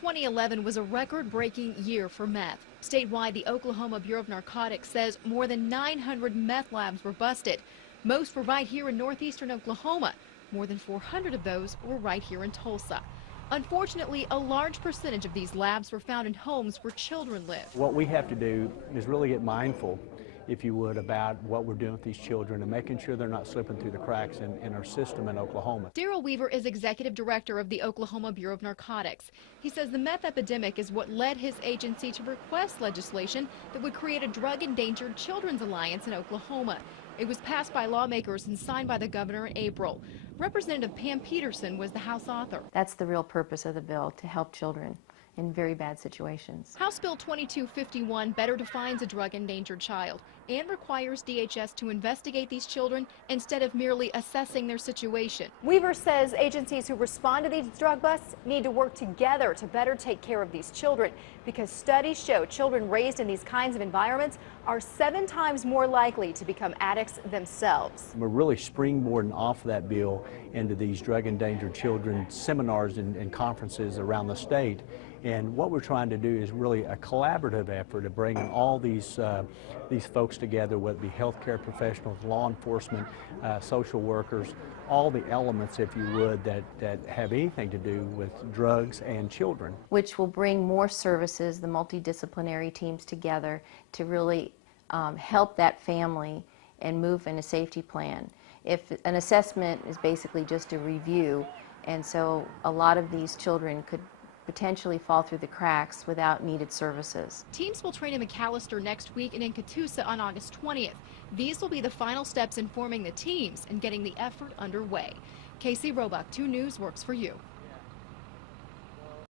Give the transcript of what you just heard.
2011 was a record-breaking year for meth. Statewide, the Oklahoma Bureau of Narcotics says more than 900 meth labs were busted. Most were right here in northeastern Oklahoma. More than 400 of those were right here in Tulsa. Unfortunately, a large percentage of these labs were found in homes where children live. What we have to do is really get mindful, if you would, about what we're doing with these children and making sure they're not slipping through the cracks in our system in Oklahoma. Daryl Weaver is executive director of the Oklahoma Bureau of Narcotics. He says the meth epidemic is what led his agency to request legislation that would create a drug-endangered children's alliance in Oklahoma. It was passed by lawmakers and signed by the governor in April. Representative Pam Peterson was the House author. That's the real purpose of the bill, to help children in very bad situations. House Bill 2251 better defines a drug-endangered child and requires DHS to investigate these children instead of merely assessing their situation. Weaver says agencies who respond to these drug busts need to work together to better take care of these children, because studies show children raised in these kinds of environments are 7 times more likely to become addicts themselves. We're really springboarding off of that bill into these drug-endangered children seminars and conferences around the state. And what we're trying to do is really a collaborative effort of bringing all these folks together, whether it be healthcare professionals, law enforcement, social workers, all the elements, if you would, that have anything to do with drugs and children. Which will bring more services, the multidisciplinary teams together to really help that family and move in a safety plan. If an assessment is basically just a review, and so a lot of these children could potentially fall through the cracks without needed services. Teams will train in McAllister next week and in Catoosa on August 20th. These will be the final steps in forming the teams and getting the effort underway. Casey Roebuck, 2 News, works for you.